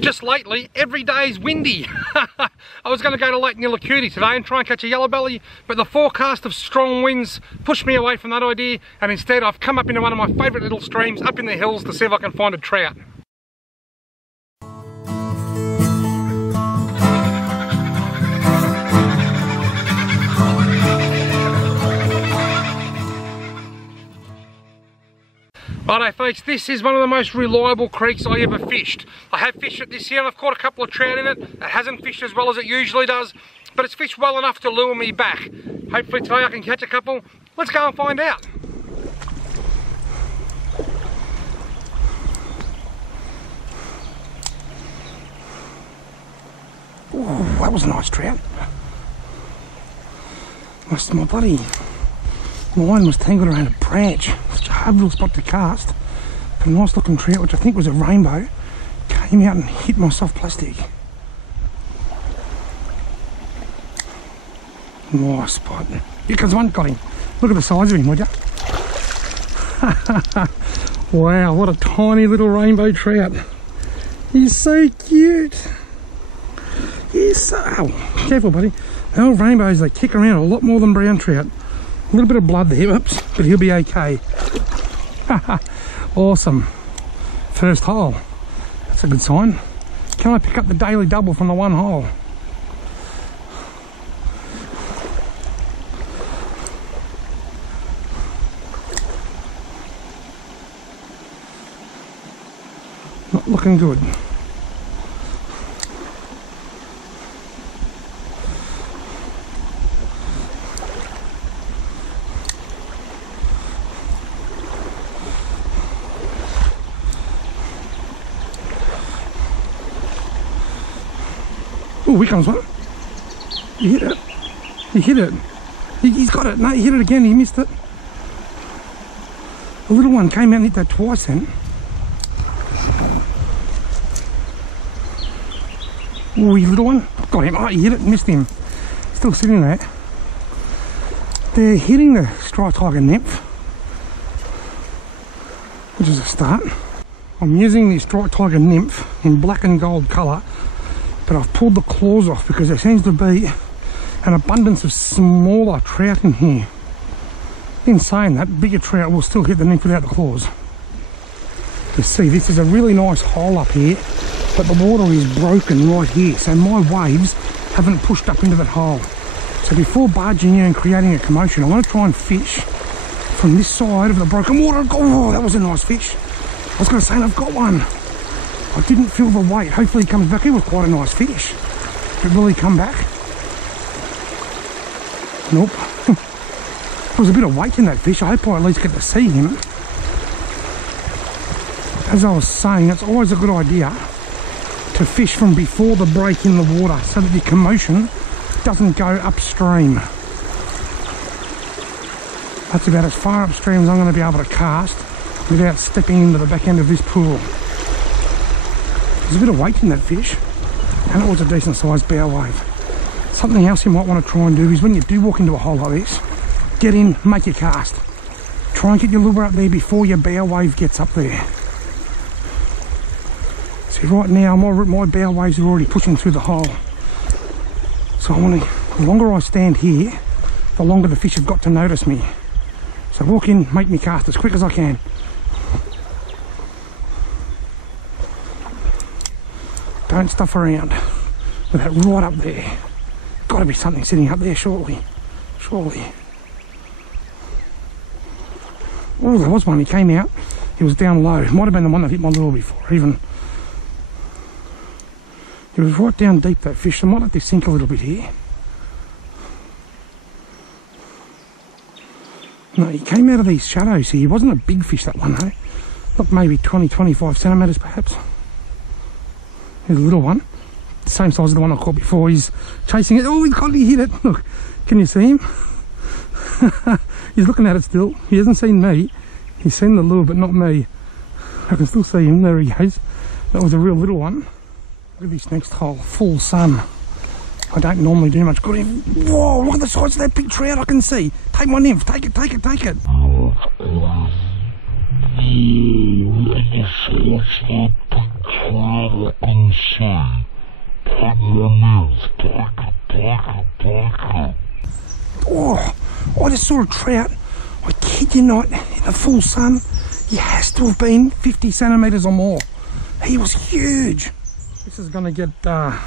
Just lately, every day is windy. I was going to go to Lake Nillacuti today and try and catch a yellow belly, but the forecast of strong winds pushed me away from that idea, and instead I've come up into one of my favourite little streams up in the hills to see if I can find a trout. Righto folks, this is one of the most reliable creeks I ever fished. I have fished it this year and I've caught a couple of trout in it. It hasn't fished as well as it usually does, but it's fished well enough to lure me back. Hopefully today I can catch a couple. Let's go and find out. Oh, that was a nice trout. My bloody line was tangled around a branch. Such a hard little spot to cast. But a nice looking trout, which I think was a rainbow, came out and hit my soft plastic. Nice spot. Here comes one, got him. Look at the size of him, would you? Wow, what a tiny little rainbow trout. He's so cute. He's so... Oh, careful buddy. The old rainbows, they kick around a lot more than brown trout. A little bit of blood there, oops, but he'll be okay. Awesome. First hole. That's a good sign. Can I pick up the daily double from the one hole? Not looking good. Oh, here comes one. He hit it. He hit it. He's got it. No, he hit it again. He missed it. A little one came out and hit that twice then. Oh, you little one. Got him. Oh, he hit it. Missed him. Still sitting there. They're hitting the striped tiger nymph, which is a start. I'm using the striped tiger nymph in black and gold colour, but I've pulled the claws off because there seems to be an abundance of smaller trout in here. In saying that, bigger trout will still hit the nymph without the claws. You see, this is a really nice hole up here, but the water is broken right here, so my waves haven't pushed up into that hole. So before barging in and creating a commotion, I want to try and fish from this side of the broken water. Oh, that was a nice fish. I was going to say, I've got one. I didn't feel the weight. Hopefully he comes back. He was quite a nice fish. But will he come back? Nope. There was a bit of weight in that fish. I hope I at least get to see him. As I was saying, it's always a good idea to fish from before the break in the water so that the commotion doesn't go upstream. That's about as far upstream as I'm going to be able to cast without stepping into the back end of this pool. There's a bit of weight in that fish, and it was a decent sized bow wave. Something else you might want to try and do is when you do walk into a hole like this, get in, make your cast. Try and get your lure up there before your bow wave gets up there. See, right now my bow waves are already pushing through the hole. So the longer I stand here, the longer the fish have got to notice me. So walk in, make me cast as quick as I can. Don't stuff around with that right up there. Got to be something sitting up there shortly. Surely. Oh, there was one. He came out. He was down low. Might have been the one that hit my lure before even. He was right down deep, that fish. I might let this sink a little bit here. No, he came out of these shadows here. He wasn't a big fish, that one, though. Not maybe 20-25 centimetres perhaps. Here's a little one, the same size as the one I caught before. He's chasing it. Oh, he hit it. Look, can you see him? He's looking at it still. He hasn't seen me. He's seen the lure, but not me. I can still see him. There he goes. That was a real little one. Look at this next hole, full sun. I don't normally do much good in. Whoa, look at the size of that big trout I can see. Take my nymph. Take it, take it, take it. I can see. Put my nails, Oh, I just saw a trout. I kid you not, in the full sun. He has to have been 50 centimetres or more. He was huge. This is going to get a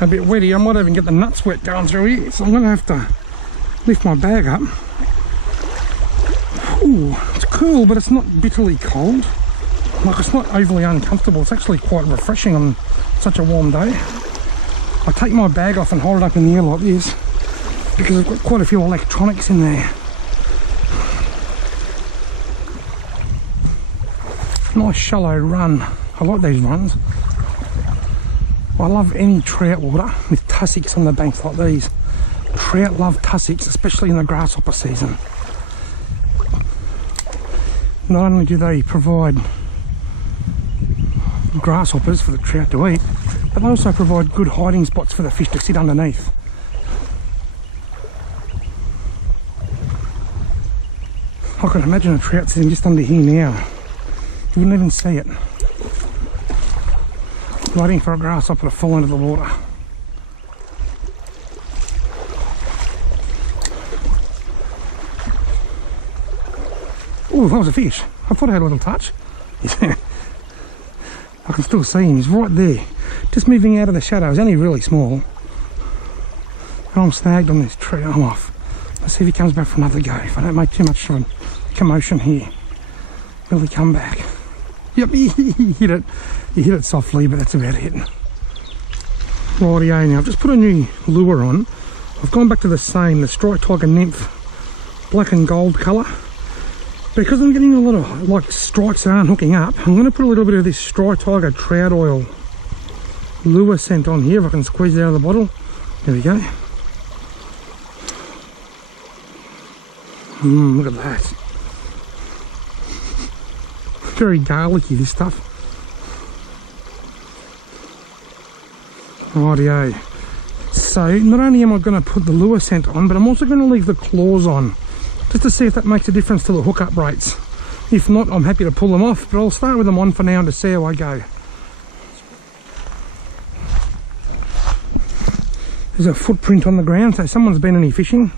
bit wetty. I might even get the nuts wet going through here. So I'm going to have to lift my bag up. Ooh, it's cool, but it's not bitterly cold. Like, it's not overly uncomfortable. It's actually quite refreshing on such a warm day. I take my bag off and hold it up in the air like this because I've got quite a few electronics in there. Nice shallow run. I like these runs. I love any trout water with tussocks on the banks like these. Trout love tussocks, especially in the grasshopper season. Not only do they provide grasshoppers for the trout to eat, but they also provide good hiding spots for the fish to sit underneath. I can imagine a trout sitting just under here now. You wouldn't even see it. Waiting for a grasshopper to fall into the water. Oh, that was a fish. I thought I had a little touch. I can still see him. He's right there. Just moving out of the shadow. He's only really small. And I'm snagged on this tree. I'm off. Let's see if he comes back for another go. If I don't make too much of a commotion here. Will he come back? Yep, he hit it. He hit it softly, but that's about it. Rightio, now I've just put a new lure on. I've gone back to the same, the Strike Tiger Nymph black and gold colour. Because I'm getting a lot of like strikes that aren't hooking up, I'm going to put a little bit of this Strike Tiger Trout Oil lure scent on here if I can squeeze it out of the bottle. There we go. Look at that. Very garlicky, this stuff. Rightio. So not only am I going to put the lure scent on, but I'm also going to leave the claws on, just to see if that makes a difference to the hookup rates. If not, I'm happy to pull them off, but I'll start with them on for now to see how I go. There's a footprint on the ground, so someone's been any fishing.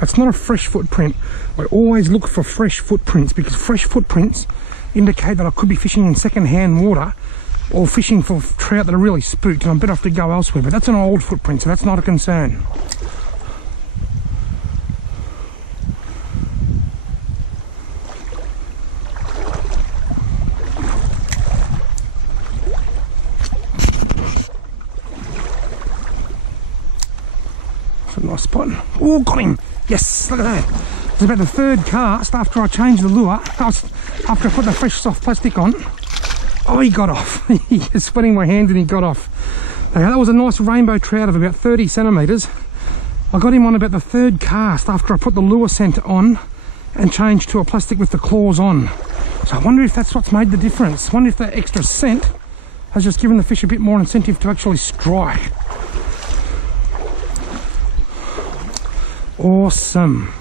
That's not a fresh footprint. I always look for fresh footprints because fresh footprints indicate that I could be fishing in second-hand water or fishing for trout that are really spooked and I'm better off to go elsewhere. But that's an old footprint, so that's not a concern. That's a nice spot. Oh, got him! Yes, look at that. It's about the third cast after I changed the lure, after I put the fresh soft plastic on. Oh, he got off. He was sweating my hands and he got off. Okay, that was a nice rainbow trout of about 30 centimetres. I got him on about the third cast after I put the lure scent on and changed to a plastic with the claws on. So I wonder if that's what's made the difference. I wonder if that extra scent has just given the fish a bit more incentive to actually strike. Awesome.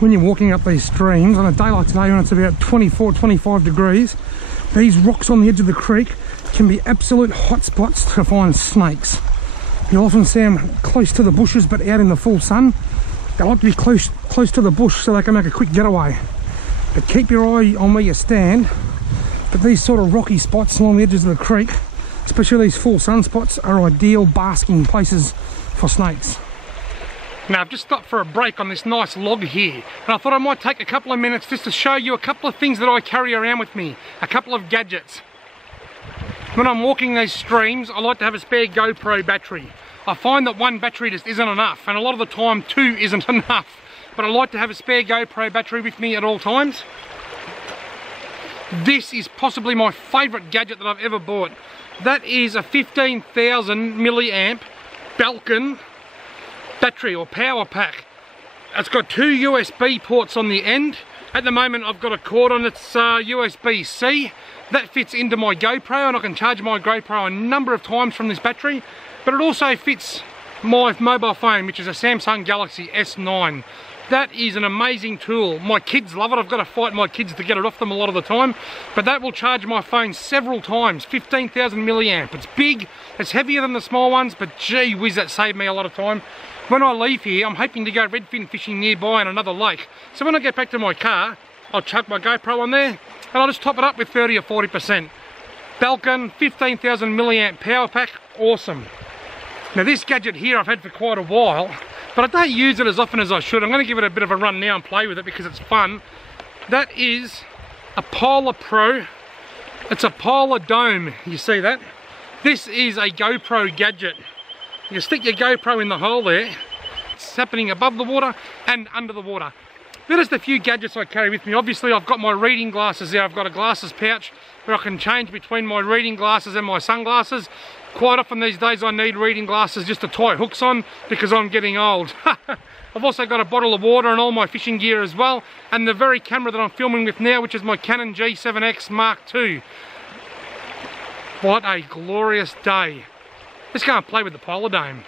When you're walking up these streams on a day like today when it's about 24, 25 degrees, these rocks on the edge of the creek can be absolute hot spots to find snakes. You'll often see them close to the bushes but out in the full sun. They like to be close to the bush so they can make a quick getaway. But keep your eye on where you stand. But these sort of rocky spots along the edges of the creek, especially these full sun spots, are ideal basking places for snakes. Now I've just stopped for a break on this nice log here, and I thought I might take a couple of minutes just to show you a couple of things that I carry around with me, a couple of gadgets. When I'm walking these streams, I like to have a spare GoPro battery. I find that one battery just isn't enough, and a lot of the time two isn't enough, but I like to have a spare GoPro battery with me at all times. This is possibly my favourite gadget that I've ever bought. That is a 15,000 milliamp Balkan battery or power pack. It's got two USB ports on the end. At the moment I've got a cord on its USB-C. That fits into my GoPro and I can charge my GoPro a number of times from this battery, but it also fits my mobile phone, which is a Samsung Galaxy S9. That is an amazing tool. My kids love it. I've got to fight my kids to get it off them a lot of the time. But that will charge my phone several times. 15,000 milliamp. It's big. It's heavier than the small ones, but gee whiz, that saved me a lot of time. When I leave here, I'm hoping to go redfin fishing nearby in another lake. So when I get back to my car, I'll chuck my GoPro on there and I'll just top it up with 30 or 40%. Balkan, 15,000 milliamp power pack, awesome. Now this gadget here I've had for quite a while, but I don't use it as often as I should. I'm going to give it a bit of a run now and play with it because it's fun. That is a Polar Pro. It's a Polar Dome, you see that? This is a GoPro gadget. You stick your GoPro in the hole there. It's happening above the water and under the water. They're just a few gadgets I carry with me. Obviously I've got my reading glasses there. I've got a glasses pouch where I can change between my reading glasses and my sunglasses. Quite often these days I need reading glasses just to tie hooks on because I'm getting old. I've also got a bottle of water and all my fishing gear as well, and the very camera that I'm filming with now, which is my Canon G7X Mark II. What a glorious day. Let's go and play with the Polar Dome.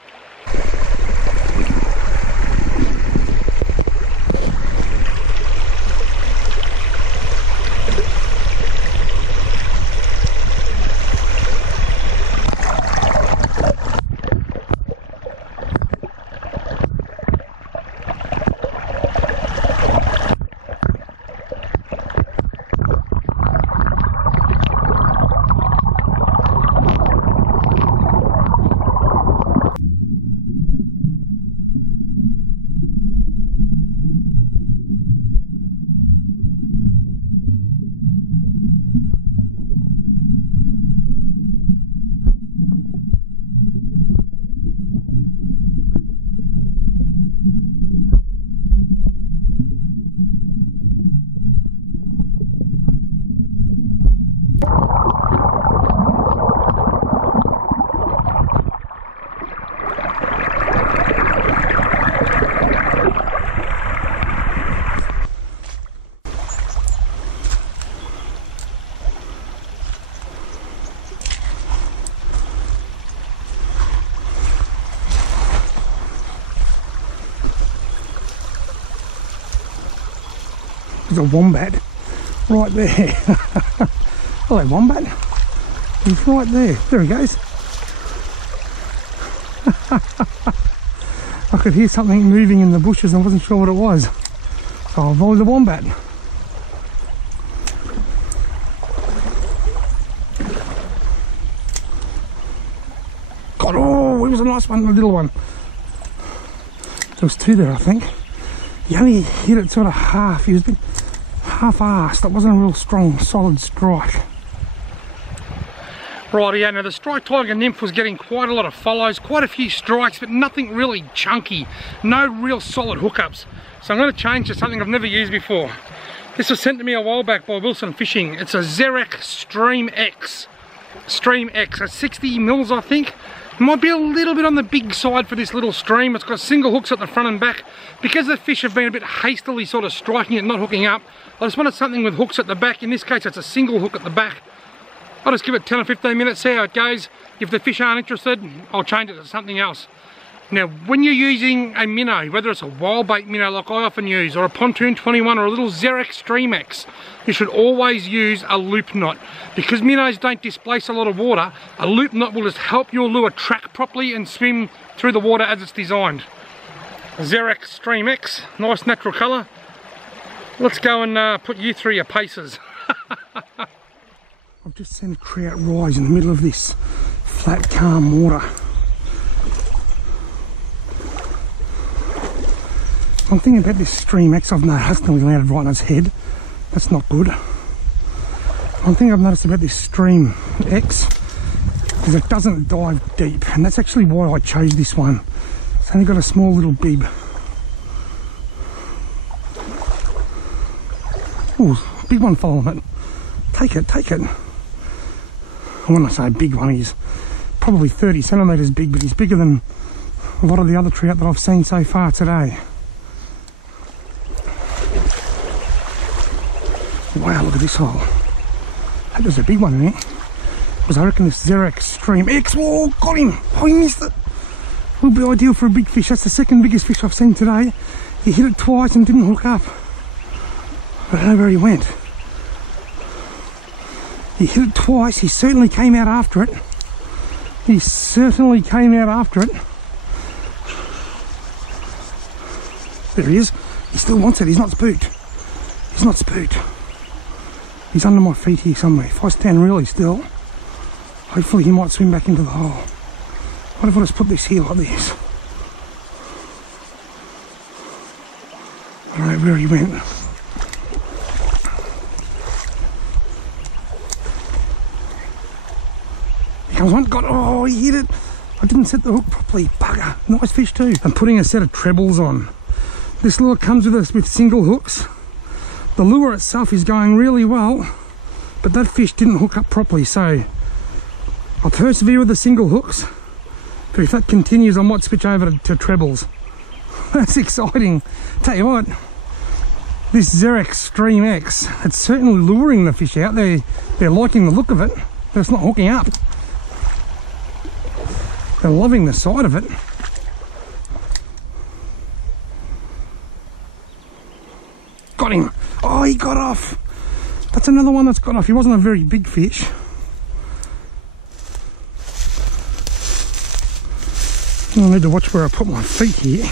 There's a wombat right there. Hello wombat, he's right there. There he goes. I could hear something moving in the bushes and I wasn't sure what it was, so I followed the wombat. God, oh, it was a nice one, a little one. There was two there, I think. He only hit it sort of half. He was a bit half-assed. It wasn't a real strong, solid strike. Right, yeah, now the strike tiger nymph was getting quite a lot of follows, quite a few strikes, but nothing really chunky. No real solid hookups. So I'm going to change to something I've never used before. This was sent to me a while back by Wilson Fishing. It's a Xerec Stream X. Stream X, at 60 mils I think. Might be a little bit on the big side for this little stream. It's got single hooks at the front and back. Because the fish have been a bit hastily sort of striking it, not hooking up, I just wanted something with hooks at the back. In this case it's a single hook at the back. I'll just give it 10 or 15 minutes, see how it goes. If the fish aren't interested, I'll change it to something else. Now, when you're using a minnow, whether it's a wild bait minnow like I often use, or a pontoon 21, or a little Xerec Stream X, you should always use a loop knot. Because minnows don't displace a lot of water, a loop knot will just help your lure track properly and swim through the water as it's designed. Xerec Stream X, nice natural colour. Let's go and put you through your paces. I've just seen a trout rise in the middle of this flat, calm water. One thing about this Stream X I've noticed, hasn't landed right on its head. That's not good. One thing I've noticed about this Stream X is it doesn't dive deep, and that's actually why I chose this one. It's only got a small little bib. Ooh, big one following it. Take it, take it. When I say big one, he's probably 30 centimetres big, but he's bigger than a lot of the other trout that I've seen so far today. Wow, look at this hole. That was a big one there. Because I reckon this Xerec Stream X, oh, got him! Oh, he missed it! Will be ideal for a big fish. That's the second biggest fish I've seen today. He hit it twice and didn't hook up. I don't know where he went. He hit it twice. He certainly came out after it. He certainly came out after it. There he is. He still wants it. He's not spooked. He's not spooked. He's under my feet here somewhere. If I stand really still, hopefully he might swim back into the hole. What if I just put this here like this? I don't know where he went. Here comes one. God, oh, he hit it. I didn't set the hook properly. Bugger. Nice fish too. I'm putting a set of trebles on. This lure comes with us with single hooks. The lure itself is going really well, but that fish didn't hook up properly, so I'll persevere with the single hooks. But if that continues, I might switch over to trebles. That's exciting. Tell you what, this Xerx Stream X, it's certainly luring the fish out. They're liking the look of it, but it's not hooking up. They're loving the sight of it. Got him. Oh, he got off. That's another one that's got off. He wasn't a very big fish. I need to watch where I put my feet here.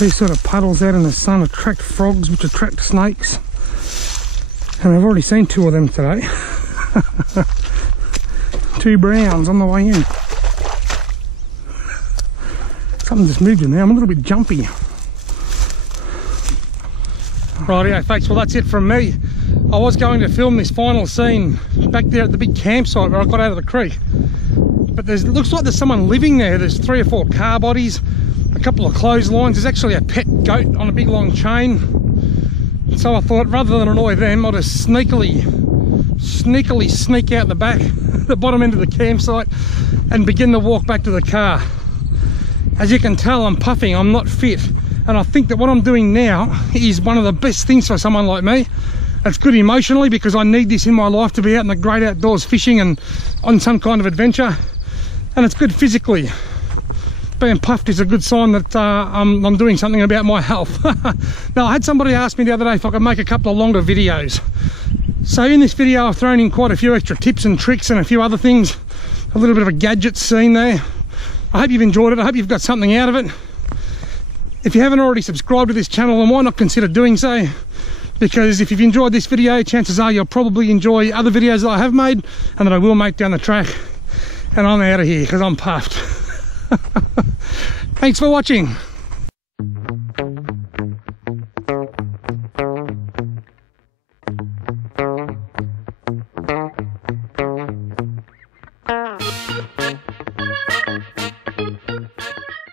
These sort of puddles out in the sun attract frogs, which attract snakes. And I've already seen 2 of them today. 2 browns on the way in. Something just moved in there. I'm a little bit jumpy. Rightio, folks. Well, that's it from me. I was going to film this final scene back there at the big campsite where I got out of the creek, but it looks like there's someone living there. There's 3 or 4 car bodies, a couple of clotheslines. There's actually a pet goat on a big long chain. So I thought, rather than annoy them, I'll just sneakily sneak out the back, the bottom end of the campsite, and begin to walk back to the car. As you can tell, I'm puffing, I'm not fit, and I think that what I'm doing now is one of the best things for someone like me. It's good emotionally because I need this in my life to be out in the great outdoors fishing and on some kind of adventure, and it's good physically. Being puffed is a good sign that I'm doing something about my health. Now, I had somebody ask me the other day if I could make a couple of longer videos. So in this video I've thrown in quite a few extra tips and tricks and a few other things, a little bit of a gadget scene there. I hope you've enjoyed it. I hope you've got something out of it. If you haven't already subscribed to this channel, then why not consider doing so? Because if you've enjoyed this video, chances are you'll probably enjoy other videos that I have made and that I will make down the track. And I'm out of here because I'm puffed. Thanks for watching.